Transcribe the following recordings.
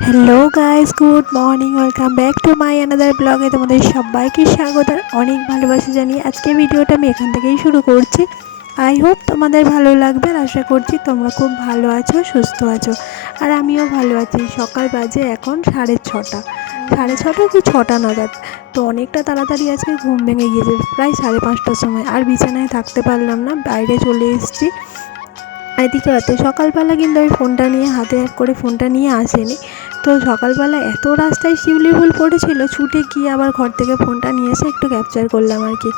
Hello guys good morning welcome back to my another ব্লগে তোমাদের সবাইকে স্বাগত আর অনেক ভালোবাসা জানিয়ে আজকে ভিডিওটা আমি এখান থেকেই শুরু করছি। আই হোপ তোমাদের ভালো লাগবে আর আশা করছি তোমরা খুব ভালো আছো, সুস্থ আছো। আর আমিও ভালো আছি। সকাল বাজে এখন সাড়ে ছটা। সাড়ে ছটা কি ছটা নাগাদ? তো অনেকটা তাড়াতাড়ি আজকে ঘুম ভেঙে গিয়েছে। প্রায় সাড়ে পাঁচটার সময়। আর বিছানায় থাকতে পারলাম না, বাইরে চলে এসেছি। এদিকে এত সকালবেলা কিন্তু আমি ফোনটা নিয়ে, হাতে এক করে ফোনটা নিয়ে আসেনি। তো সকালবেলা এত রাস্তায় শিউলি ফুল পড়েছিল, ছুটে গিয়ে আবার ঘর থেকে ফোনটা নিয়ে এসে একটু ক্যাপচার করলাম আর কি।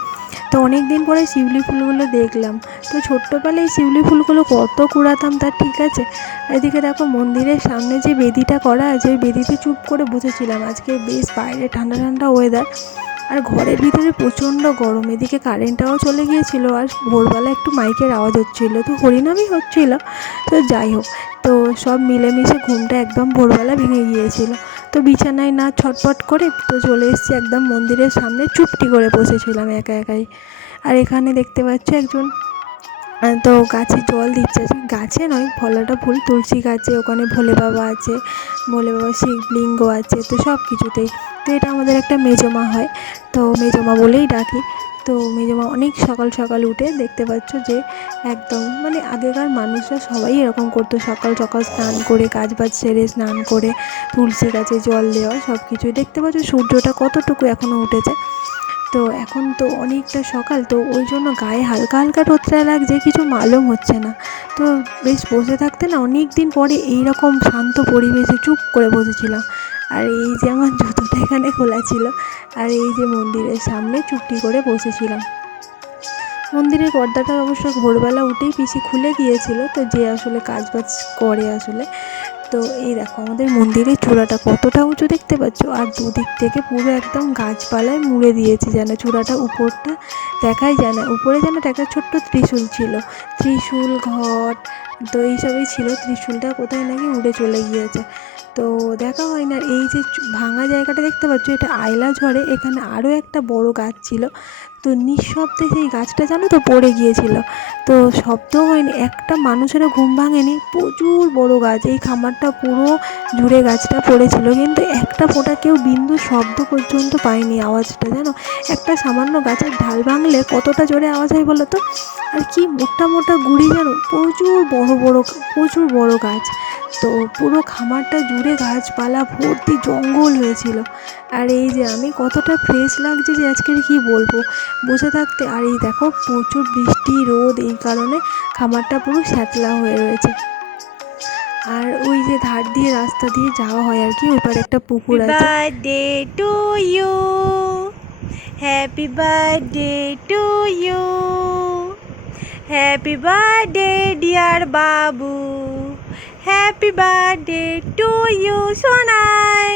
তো অনেক দিন পরে শিউলি ফুলগুলো দেখলাম। তো ছোট্টবেলায় শিউলি ফুলগুলো কত কুড়াতাম তার ঠিক আছে? এদিকে দেখো মন্দিরের সামনে যে বেদিটা করা আছে, ওই বেদিতে চুপ করে বসেছিলাম। আজকে বেশ বাইরে ঠান্ডা ঠান্ডা ওয়েদার আর ঘরের ভিতরে প্রচণ্ড গরম। এদিকে কারেন্টটাও চলে গিয়েছিল আর ভোরবেলা একটু মাইকের আওয়াজ হচ্ছিল। তো হরিনামই হচ্ছিল। তো যাই হোক, তো সব মিলেমিশে ঘুমটা একদম ভোরবেলা ভেঙে গিয়েছিল। তো বিছানায় না ছটপট করে তো চলে এসেছি একদম মন্দিরের সামনে চুপটি করে বসেছিলাম একা একাই। আর এখানে দেখতে পাচ্ছি একজন তো গাছে জল দিচ্ছে। গাছে নয়, ফলাটা ফুল, তুলসী গাছে, ওখানে ভোলে বাবা আছে, ভোলে বাবা শিবলিঙ্গ আছে, তো সব কিছুতেই এটা আমাদের একটা মেজমা হয়। তো মেজমা বলেই ডাকি। তো মেজমা অনেক সকাল সকাল উঠে দেখতে পাচ্ছ যে একদম মানে আগেকার মানুষরা সবাই এরকম করতো। সকাল সকাল স্নান করে, কাজ বাজ সেরে স্নান করে, তুলসী গাছে জল দেওয়া সব কিছুই দেখতে পাচ্ছ সূর্যটা কতটুকু এখনও উঠেছে। তো এখন তো অনেকটা সকাল, তো ওই জন্য গায়ে হালকা হালকা রোদটা লাগছে, কিছু মালুম হচ্ছে না। তো বেশ বসে থাকতে না অনেক দিন পরে এইরকম শান্ত পরিবেশে চুপ করে বসেছিলাম। আর এই যে আমার জুতোটা এখানে খোলা ছিল, আর এই যে মন্দিরের সামনে চুপটি করে বসেছিলাম। মন্দিরের পর্দাটা অবশ্য ভোরবেলা উঠেই পিসি খুলে দিয়েছিল, তো যে আসলে কাজ বাজ করে আসলে। তো এই দেখো আমাদের মন্দিরের চূড়াটা কতটা উঁচু দেখতে পাচ্ছ? আর দুদিক থেকে পুরো একদম গাছপালায় মুড়ে দিয়েছে যেন, চূড়াটা উপরটা দেখাই যায় না উপরে যেন একটা ছোট্ট ত্রিশূল ছিল। ত্রিশূল ঘট, তো এইসবই ছিল। ত্রিশূলটা কোথায় নাকি উড়ে চলে গিয়েছে। তো দেখা হয় না। এই যে ভাঙা জায়গাটা দেখতে পাচ্ছ, এটা আয়লা ঝড়ে। এখানে আরও একটা বড় গাছ ছিল। তো নিঃশব্দে সেই গাছটা জানো তো পড়ে গিয়েছিল। তো শব্দ হয়নি। একটা মানুষেরও ঘুম ভাঙেনি। প্রচুর বড় গাছ। এই খামারটা পুরো জুড়ে গাছটা পড়েছিল। কিন্তু একটা ফোঁটা কেউ বিন্দু শব্দ পর্যন্ত পায়নি আওয়াজটা, জানো? একটা সামান্য গাছের ঢাল ভাঙলে কতটা জোরে আওয়াজ হয় বলো তো? আর কি মোটা মোটা গুড়ি, জানো? প্রচুর বড় বড়, প্রচুর বড় গাছ। তো পুরো খামারটা জুড়ে গাছপালা ভর্তি জঙ্গল হয়েছিল আর এই যে আমি কতটা ফ্রেশ লাগছে যে আজকের কি বলব বসে থাকতে আর এই দেখো প্রচুর বৃষ্টি রোদ এই কারণে খামারটা পুরো শ্যাতলা হয়ে রয়েছে আর ওই যে ধার দিয়ে রাস্তা দিয়ে যাওয়া হয় আর কি ওই পারে একটা পুকুর আছে to you. Happy birthday to you. Happy birthday, dear babu happy birthday to you, Sonai.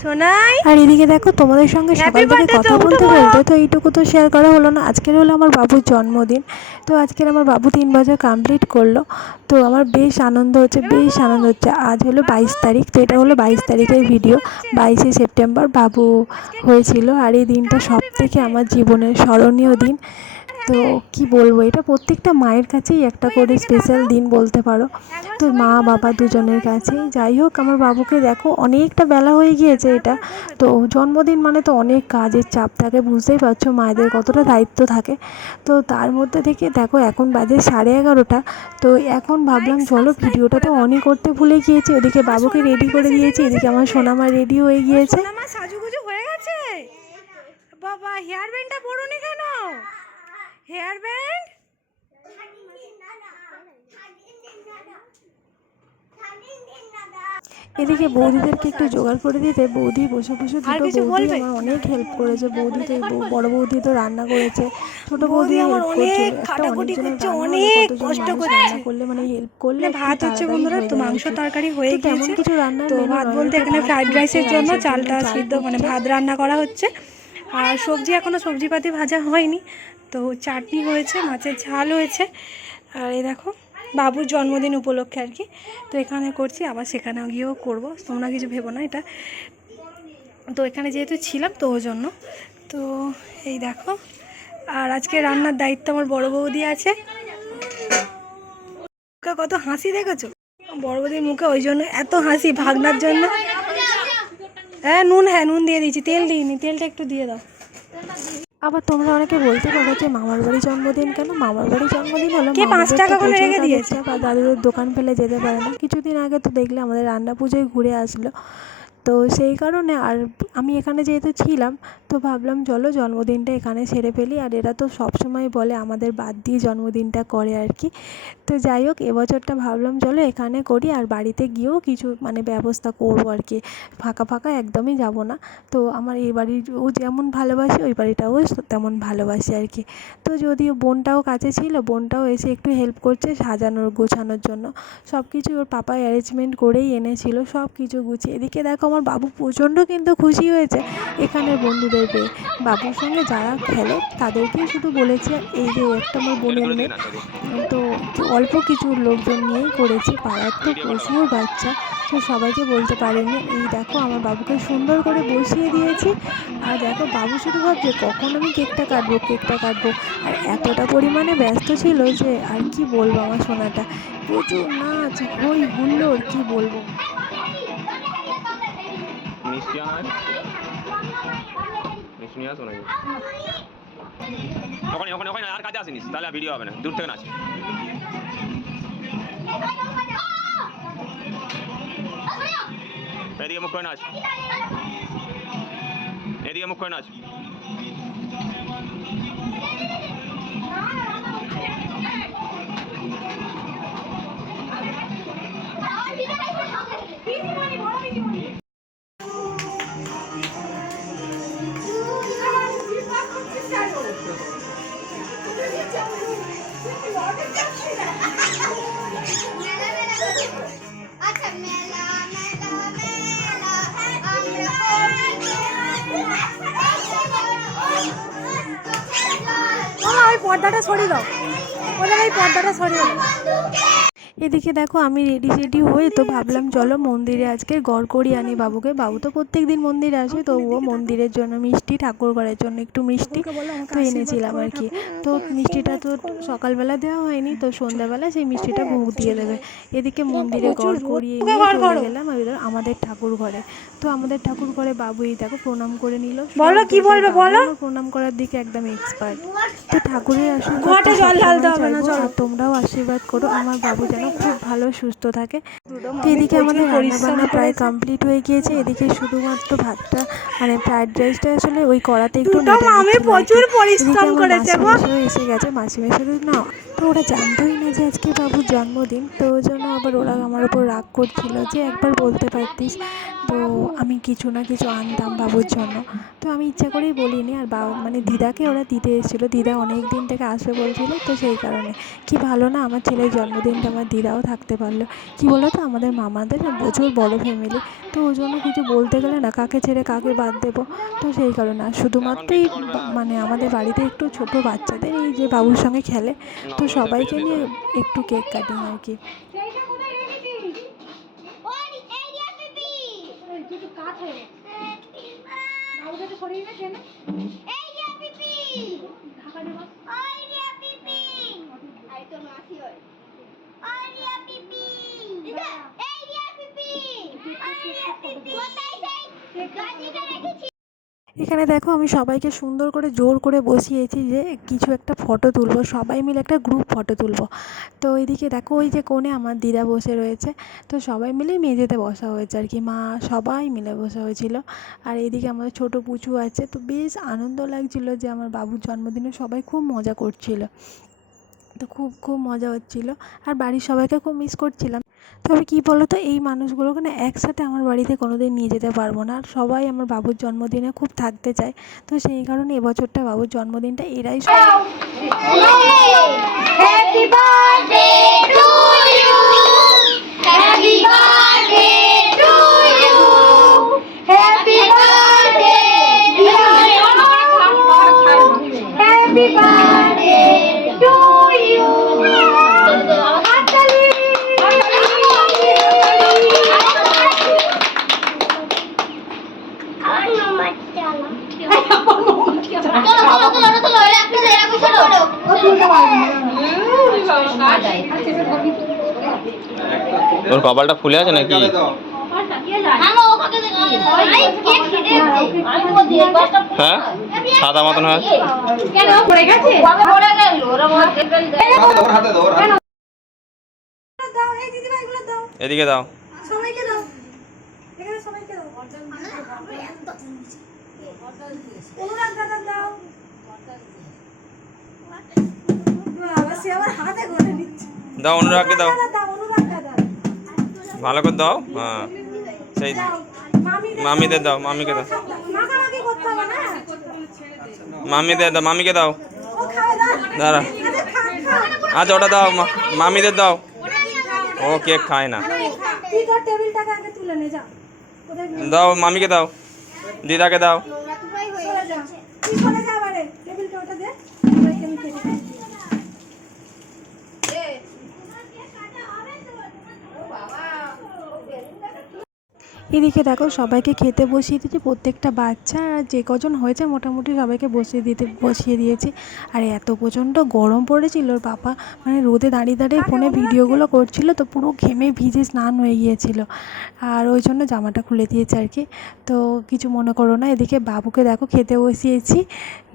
Sonai আর এদিকে দেখো তোমাদের সঙ্গে সকাল থেকে কথা বলতে বলতে তো এইটুকু তো শেয়ার করা হলো না। আজকের হলো আমার বাবুর জন্মদিন। তো আজকের আমার বাবু তিন বছর কমপ্লিট করল। তো আমার বেশ আনন্দ হচ্ছে বেশ আনন্দ হচ্ছে। আজ হলো বাইশ তারিখ তো এটা হলো বাইশ তারিখের ভিডিও বাইশে সেপ্টেম্বর বাবু হয়েছিল। আর এই দিনটা সব থেকে আমার জীবনের স্মরণীয় দিন। তো কি বলব, এটা প্রত্যেকটা মায়ের কাছেই একটা করে স্পেশাল দিন বলতে পারো। তো মা, বাবা দুজনের কাছেই। যাই হোক, আমার বাবুকে দেখো, অনেকটা বেলা হয়ে গিয়েছে এটা। তো জন্মদিন মানে তো অনেক কাজের চাপ থাকে, বুঝতেই পারছ মায়েদের কতটা দায়িত্ব থাকে। তো তার মধ্যে থেকে দেখো, এখন বাজে সাড়ে এগারোটা। তো এখন ভাবলাম, চলো ভিডিওটা তো অনই করতে ভুলে গিয়েছি। ওদিকে বাবুকে রেডি করে দিয়েছি, এদিকে আমার সোনামা রেডি হয়ে গিয়েছে। বাবা হেয়ার ব্যান্ডটা পরোনি কেন? Hair band? এদিকে বৌদিদেরকে একটু জোগাড় করে দিতে। বৌদি বসে বসে দুটো বৌদি আমার অনেক হেল্প করেছে। বৌদি তো বড় বৌদি তো রান্না করেছে। ছোট বৌদি আমার অনেক অনেকজনের করছে, অনেক কষ্ট করছে। রান্না করলে মানে হেল্প করলে ভাত হচ্ছে বন্ধুরা তো মাংস তরকারি হয়ে তেমন গিয়েছে। কিছু রান্না তো ভাত বলতে এখানে ফ্রাইড রাইসের জন্য চালটা সিদ্ধ মানে ভাত রান্না করা হচ্ছে। আর সবজি এখনও সবজিপাতি ভাজা হয়নি। তো চাটনি হয়েছে, মাছের ঝাল হয়েছে। আর এই দেখো, বাবুর জন্মদিন উপলক্ষে আর কি। তো এখানে করছি, আবার সেখানে গিয়েও করব। তোমরা কিছু ভেবো না এটা। তো এখানে যেহেতু ছিলাম, তো ওই জন্য। তো এই দেখো, আর আজকে রান্নার দায়িত্ব আমার বড় বৌদি আছে। কত হাসি দেখেছ? বড় বৌদির মুখে ওই জন্য এত হাসি ভাগনার জন্য। হ্যাঁ নুন হ্যাঁ নুন দিয়ে দিয়েছি, তেল দিইনি, তেলটা একটু দিয়ে দাও। আবার তোমরা অনেকে বলতে পারো যে মামার বাড়ি জন্মদিন কেন? মামার বাড়ি জন্মদিন হলো কে পাঁচ টাকা করে রেখে দিয়েছে? বা দাদুদের দোকান ফেলে যেতে পারে না। কিছুদিন আগে তো দেখলে আমাদের রান্না পুজোয় ঘুরে আসলো। তো সেই কারণে আর আমি এখানে যেহেতু ছিলাম, তো ভাবলাম চলো জন্মদিনটা এখানে সেরে ফেলি। আর এরা তো সবসময় বলে আমাদের বাদ দিয়ে জন্মদিনটা করে আর কি। তো যাই হোক, এবছরটা ভাবলাম চলো এখানে করি আর বাড়িতে গিয়েও কিছু মানে ব্যবস্থা করব আর কি। ফাঁকা ফাঁকা একদমই যাব না। তো আমার এই বাড়ির ও যেমন ভালোবাসে, ওই বাড়িটাও তেমন ভালোবাসি আর কি। তো যদিও বোনটাও কাছে ছিল, বোনটাও এসে একটু হেল্প করছে সাজানোর, গোছানোর জন্য। সব কিছু ওর পাপা অ্যারেঞ্জমেন্ট করেই এনেছিল সব কিছু গুছিয়ে। এদিকে দেখো আমার বাবু প্রচণ্ড কিন্তু খুশি। হয়েছে। এখানের বন্ধুদের পেয়ে। বাবুর সঙ্গে যারা খেলে, তাদেরকেই শুধু বলেছে, এই যে একটা আমার বোনের মেয়ে। তো অল্প কিছু লোকজন নিয়েই করেছি পাড়ার। তো প্রচুর বাচ্চা, তো সবাইকে বলতে পারিনি। এই দেখো, আমার বাবুকে সুন্দর করে বসিয়ে দিয়েছি। আর দেখো, বাবু শুধু ভাবছে, কখন আমি কেকটা কাটবো কেকটা কাটবো? আর এতটা পরিমাণে ব্যস্ত ছিল যে, আর কি বলব আমার সোনাটা? প্রচুর নাচ, হই হুল্লোড়, কি বলব? নিয়ে আসো নাকি? ওখানে ওখানে ওখানে আর কাজে আসিনিস তাহলে ভিডিও হবে না। দূর থেকে নাচ। এদিকে মুখ করে নাচ। এদিকে মুখ করে নাচ। পর্দাটা সরিয়ে দাও। ওদের ওই পর্দাটা সরিয়ে দাও। এদিকে দেখো আমি রেডি সেডি হয়ে তো ভাবলাম চলো মন্দিরে আজকে গড় করি আনি বাবুকে। বাবু তো প্রত্যেক দিন মন্দিরে আসে তো ও মন্দিরের জন্য মিষ্টি ঠাকুর ঘরের জন্য একটু মিষ্টি তো এনেছিলাম আর কি। তো মিষ্টিটা তো সকালবেলা দেওয়া হয়নি তো সন্ধ্যাবেলা সেই মিষ্টিটা ভোগ দিয়ে দেবে। এদিকে মন্দিরে গড় করিয়ে চলে গেলাম আমাদের ঠাকুর ঘরে। তো আমাদের ঠাকুর ঘরে বাবুই দেখো প্রণাম করে নিল। বলো, কি বলবে, বলো? প্রণাম করার দিকে একদম এক্সপার্ট তো ঠাকুরের আশীর্বাদ তোমরাও আশীর্বাদ করো আমার বাবু যেন খুব ভালো সুস্থ থাকে। তো এদিকে আমাদের রান্নাবান্না প্রায় কমপ্লিট হয়ে গিয়েছে। এদিকে শুধুমাত্র ভাতটা মানে ফ্রাইড রাইসটা আসলে ওই কড়াতে একটু কি। প্রচুর পরিশ্রম করেছে এসে গেছে। মাসিমেশাও না তো ওরা জানতোই না যে আজকে বাবুর জন্মদিন তো ওই জন্য আবার ওরা আমার উপর রাগ করছিল যে একবার বলতে পারতিস। তো আমি কিছু না কিছু আনতাম বাবুর জন্য। তো আমি ইচ্ছা করেই বলিনি আর বাবা মানে দিদাকে ওরা দিতে এসেছিল। দিদা অনেক দিন থেকে আসবে বলছিল, তো সেই কারণে। কি ভালো না আমার ছেলের জন্মদিনটা আমার দিদাও থাকতে পারল। কি বলো তো আমাদের মামাদের প্রচুর বড় ফ্যামিলি তো ওই জন্য কিছু বলতে গেলে না, কাকে ছেড়ে কাকে বাদ দেবো? তো সেই কারণে। আর শুধুমাত্র এই মানে আমাদের বাড়িতে একটু ছোট বাচ্চাদের এই যে বাবুর সঙ্গে খেলে, তো সবাইকে নিয়ে একটু কেক কাটিং আর কি ওই এই রে পিপি এই যে পিপি ওই রে পিপি আই তো মাসি ওই ওই রে পিপি এই রে পিপি ওই রে পিপি কোথায় সেই রেখেছি এখানে দেখো আমি সবাইকে সুন্দর করে জোর করে বসিয়েছি যে কিছু একটা ফটো তুলবো, সবাই মিলে একটা গ্রুপ ফটো তুলবো। তো এইদিকে দেখো ওই যে কোণে আমার দিদা বসে রয়েছে, তো সবাই মিলেই মেঝেতে বসা হয়েছে আর কি, মা সবাই মিলে বসা হয়েছিল। আর এদিকে আমাদের ছোট পুচু আছে, তো বেশ আনন্দ লাগছিল যে আমার বাবুর জন্মদিনে সবাই খুব মজা করছিল। তো খুব খুব মজা হচ্ছিল। আর বাড়ির সবাইকে খুব মিস করছিলাম। তবে কী বলো তো এই মানুষগুলোকে না একসাথে আমার বাড়িতে কোনোদিন নিয়ে যেতে পারব না। আর সবাই আমার বাবুর জন্মদিনে খুব থাকতে চায়। তো সেই কারণে এবছরটা বাবুর জন্মদিনটা এরাই সব কপালটা ফুলে আছে নাকি? বাসটা হ্যাঁ সাদা মতন হয়ে? আছে কেন? পড়ে গেছে? কবে পড়ে গেল ওরা দেখবে দাও এই দিদিভাইগুলো দাও। এদিকে দাও। দাও। এখানে সবাইকে দাও। অনুরাগ দাদা দাও। বাবা সে আমার হাতে করে নিচ্ছে। দাও অনুরাগকে দাও। ভালো করে দাও হ্যাঁ। সেই মামিদের দাও, মামিকে দাও। মামিদের দাও, মামিকে দাও। দাঁড়া। আচ্ছা ওটা দাও মামিদের দাও। ও কেক খায় না? দাও, মামিকে দাও। দিদাকে দাও চলে যা তুই চলে যা এবারে টেবিলটা ওটা দে সবাইকে আমি কেটে দিই। এদিকে দেখো সবাইকে খেতে বসিয়ে দিয়েছি। প্রত্যেকটা বাচ্চা আর যে কজন হয়েছে মোটামুটি সবাইকে বসিয়ে দিতে বসিয়ে দিয়েছি। আর এত প্রচণ্ড গরম পড়েছিল ওর পাপা মানে রোদে দাঁড়িয়ে দাঁড়িয়ে ফোনে ভিডিওগুলো করছিল তো পুরো ঘেমে ভিজে স্নান হয়ে গিয়েছিল। আর ওই জন্য জামাটা খুলে দিয়েছে আর কি। তো কিছু মনে করো না এদিকে বাবুকে দেখো খেতে বসিয়েছি।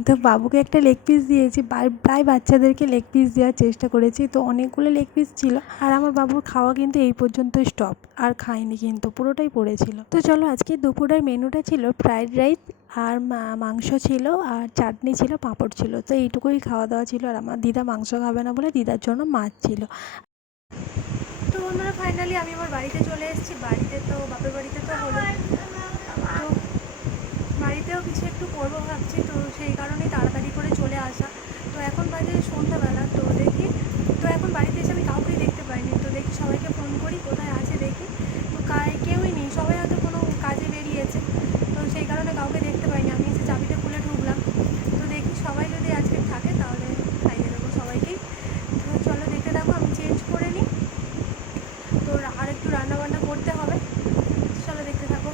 তো বাবুকে একটা লেগ পিস দিয়েছি প্রায় বাচ্চাদেরকে লেগ পিস দেওয়ার চেষ্টা করেছি তো অনেকগুলো লেগ পিস ছিল। আর আমার বাবুর খাওয়া কিন্তু এই পর্যন্ত স্টপ আর খায়নি কিন্তু পুরোটাই পড়েছিল তো চলো আজকে দুপুরের মেনুটা ছিল ফ্রাইড রাইস আর মা- মাংস ছিল আর চাটনি ছিল পাঁপড় ছিল। তো এইটুকুই খাওয়া দাওয়া ছিল আর আমার দিদা মাংস খাবে না বলে দিদার জন্য মাছ ছিল। তো বন্ধুরা ফাইনালি আমি আমার বাড়িতে চলে এসেছি। বাড়িতে তো বাপের বাড়িতে তো হলো। তো বাড়িতেও কিছু একটু করব ভাবছি। তো সেই কারণেই তাড়াতাড়ি করে চলে আসা। তো এখন বাজে সন্ধ্যাবেলা। তো দেখি তো এখন বাড়িতে এসে আমি কাউকেই দেখতে পাইনি। তো দেখি সবাইকে ফোন করি কোথায় আছে দেখি। তো কাই কেউই নেই সবাই হয়তো কোনো কাজে বেরিয়েছে তো সেই কারণে কাউকে দেখতে পাইনি, আমি এসে চাবিটা খুলে ঢুকলাম। তো দেখি সবাই যদি আজকে থাকে তাহলে খাইয়ে দেবো সবাইকেই। তো চলো দেখতে থাকো আমি চেঞ্জ করে নিই। তো আর একটু রান্না বান্না করতে হবে। চলো দেখতে থাকো।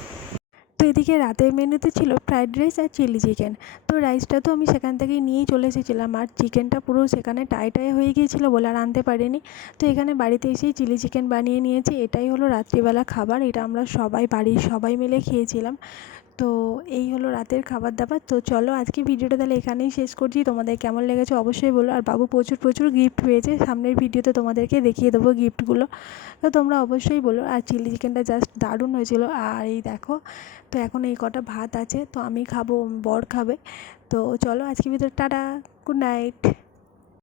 তো এদিকে রাতের মেনুতে ছিল ফ্রাইড রাইস আর চিলি চিকেন। তো রাইসটা তো আমি সেখান থেকেই নিয়েই চলে এসেছিলাম, আর চিকেনটা পুরো সেখানে টাই টাই হয়ে গিয়েছিল বলে আর আনতে পারিনি। তো এখানে বাড়িতে এসেই চিলি চিকেন বানিয়ে নিয়েছি, এটাই হলো রাত্রিবেলা খাবার, এটা আমরা সবাই, বাড়ির সবাই মিলে খেয়েছিলাম। তো এই হলো রাতের খাবার দাবার। তো চলো আজকে ভিডিওটা তাহলে এখানেই শেষ করছি। তোমাদের কেমন লেগেছে অবশ্যই বলো। আর বাবু প্রচুর প্রচুর গিফট পেয়েছে। সামনের ভিডিওতে তোমাদেরকে দেখিয়ে দেবো গিফটগুলো তো তোমরা অবশ্যই বলো। আর চিলি চিকেনটা জাস্ট দারুণ হয়েছিল। আর এই দেখো, তো এখন এই কটা ভাত আছে। তো আমি খাব, বর খাবে। তো চলো আজকে ভিতরে টাটা গুড নাইট